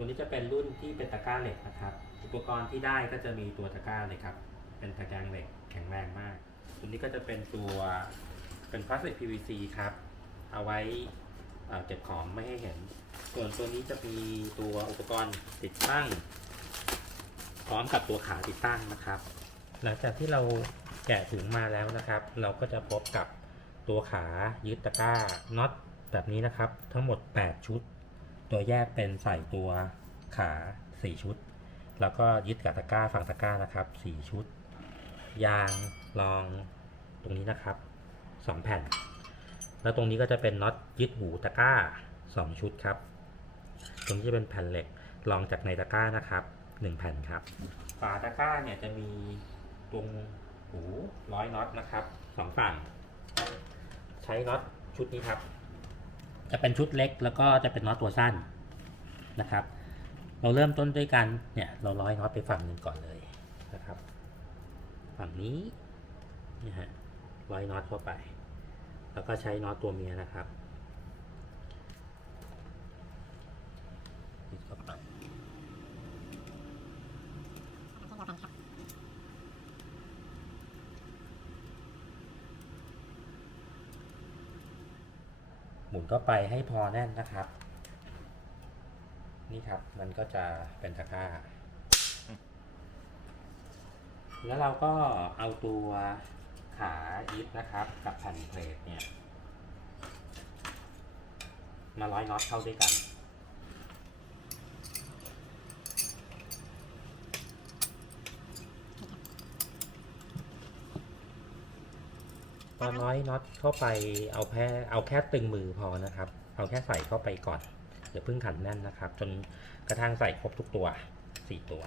ตัวนี้จะเป็นรุ่นที่เป็นตะกร้าเหล็กนะครับ อุปกรณ์ที่ได้ก็จะมีตัวตะกร้าเลยครับ เป็นตะแกรงเหล็กแข็งแรงมาก ตัวนี้ก็จะเป็นตัวเป็นพลาสติก PVC ครับ เอาไว้เเก็บของไม่ให้เห็น ส่วนตัวนี้จะมีตัวอุปกรณ์ติดตั้ง พร้อมกับตัวขาติดตั้งนะครับ หลังจากที่เราแกะถุงมาแล้วนะครับ เราก็จะพบกับตัวขายึดตะกร้าน็อตแบบนี้นะครับ ทั้งหมด 8 ชุด ตัวแยกเป็นใส่ตัว ขา4ชุด แล้วก็ยึดกับตะกร้าฝั่งตะกร้านะครับ4ชุด ยางรองตรงนี้นะครับ 2 แผ่น แล้วตรงนี้ก็จะเป็นน็อตยึดหูตะกร้า 2 ชุดครับ ตรงนี้จะเป็นแผ่นเหล็กรองจากในตะกร้านะครับ 1 แผ่นครับฝาตะกร้าเนี่ยจะมีตรงหูร้อยน็อตนะครับสองฝั่งใช้น็อตชุดนี้ครับ จะเป็นชุดเล็กแล้วก็จะเป็นน็อตตัวสั้นนะครับ เราเริ่มต้นด้วยกันเนี่ยเราร้อยน็อตไปฝั่งหนึ่งก่อนเลยนะครับ ฝั่งนี้นี่ฮะร้อยน็อตเข้าไป แล้วก็ใช้น็อตตัวเมียนะครับเข้าไปหมุนเข้าไปให้พอแน่นนะครับ นี่ครับ มันก็จะเป็นตะกร้า แล้วเราก็เอาตัวขายึดนะครับ กับแผ่นเพลทเนี่ย มาร้อยน็อตเข้าด้วยกันตอนร้อยน็อตเข้าไปเอาแค่เอาแค่ตึงมือพอนะครับ เอาแค่ใส่เข้าไปก่อน อย่าเพิ่งขันแน่นนะครับ จนกระทั่งใส่ครบทุกตัวสี่ตัว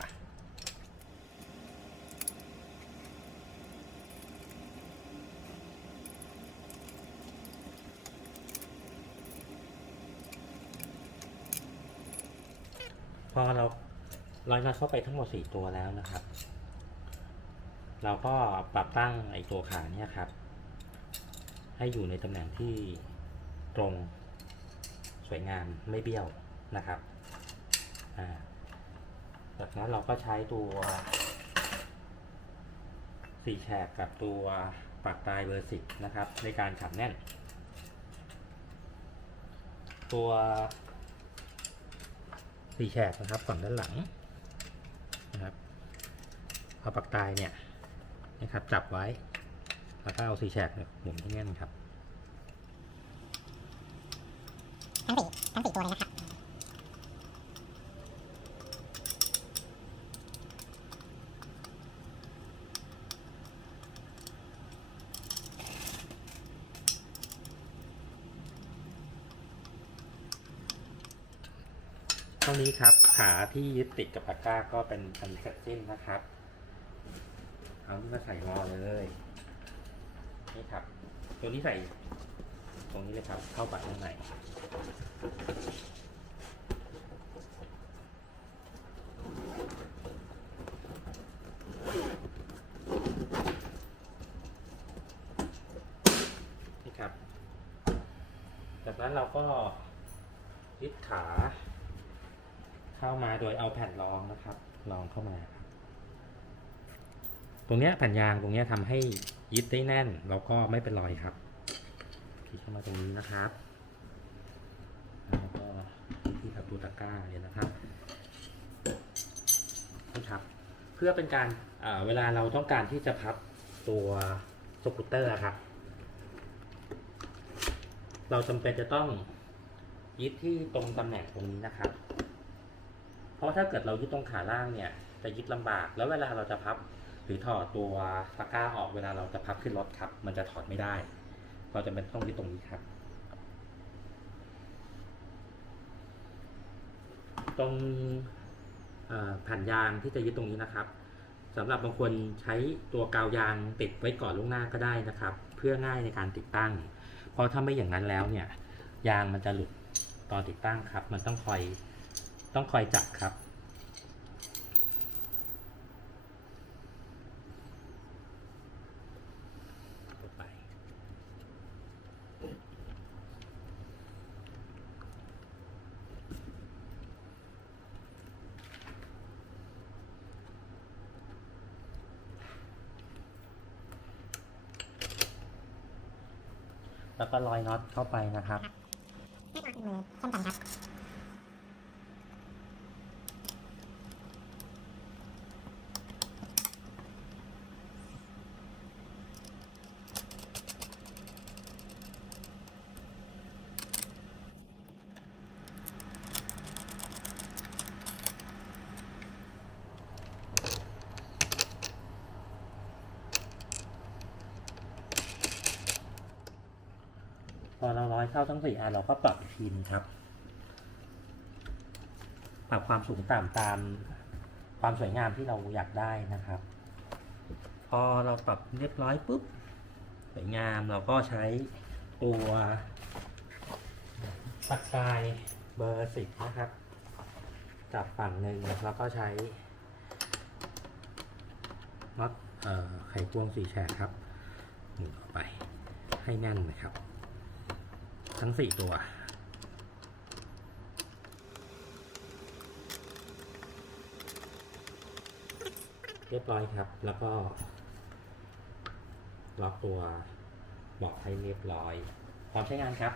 พอเราร้อยน็อตเข้าไปทั้งหมดสี่ตัวแล้วนะครับ เราก็ปรับตั้งไอตัวขาเนี่ยครับ ให้อยู่ในตำแหน่งที่ตรง วยงามไม่เบี้ยวนะครับจากนั้นเราก็ใช้ตัวสี่แฉกกับตัวปากตายเบอร์สิบนะครับ ในการขันแน่น ตัวสี่แฉกนะครับฝั่งด้านหลังนะครับเอาปากตายเนี่ยนะครับจับไว้แล้วก็เอาสี่แฉกเนี่ยหมุนให้แน่นครับ ทั้งสี่ทั้งสี่ตัวเลยนะครับเท่านี้ครับขาที่ยึดติดกับตะกร้าก็เป็นอันเสร็จสิ้นนะครับ เอานี่มาใส่รอเลย นี่ครับ ตัวนี้ใส่ ตรงนี้เลยครับ เข้าปัดข้างในนี่ครับ จากนั้นเราก็ยึดขา เข้ามาโดยเอาแผ่นรองนะครับรองเข้ามาครับตรงเนี้ยแผ่นยางตรงเนี้ยทำให้ยึดได้แน่น แล้วก็ไม่เป็นรอยครับ ลิกเข้ามาตรงนี้นะครับ แล้วก็ที่ทับตูตะกร้าเนี่ยนะครับนี่ครับ เพื่อเป็นการเวลาเราต้องการที่จะพับตัวสกูตเตอร์ครับ เราจำเป็นจะต้องยึดที่ตรงตำแหน่งตรงนี้นะครับ เพราะถ้าเกิดเรายึดตรงขาล่างเนี่ย จะยึดลำบาก แล้วเวลาเราจะพับหรือถอดตัวตะกร้าออกเวลาเราจะพับขึ้นรถครับ มันจะถอดไม่ได้ เราจะเป็นต้องยึดตรงนี้ครับ ตรงเอ่อแผ่นยางที่จะยึดตรงนี้นะครับสำหรับบางคนใช้ตัวกาวยางติดไว้ก่อนล่วงหน้าก็ได้นะครับ เพื่อง่ายในการติดตั้ง เพราะถ้าไม่อย่างนั้นแล้วเนี่ยยางมันจะหลุดตอนติดตั้งครับ มันต้องคอยต้องคอยจับครับกดไป แล้วก็รอยน็อตเข้าไปนะครับแน่นอนมือเช่นกันครับ อเราร้อยเข้าทั้งสี่อันเราก็ปรับอีกทีนึงครับ ปรับความสูงต่ำตามความสวยงามที่เราอยากได้นะครับ พอเราปรับเรียบร้อยปุ๊บสวยงามเราก็ใช้ตัวตะกายเบอร์สิบนะครับ จับฝั่งหนึ่งแล้วก็ใช้น็อตเอ่อไขควงสี่แฉกครับหมุนออกไปให้แน่นนะครับ ทั้งสี่ตัว เรียบร้อยครับ แล้วก็ล็อกตัวเบอกให้เรียบร้อย พร้อมใช้งานครับ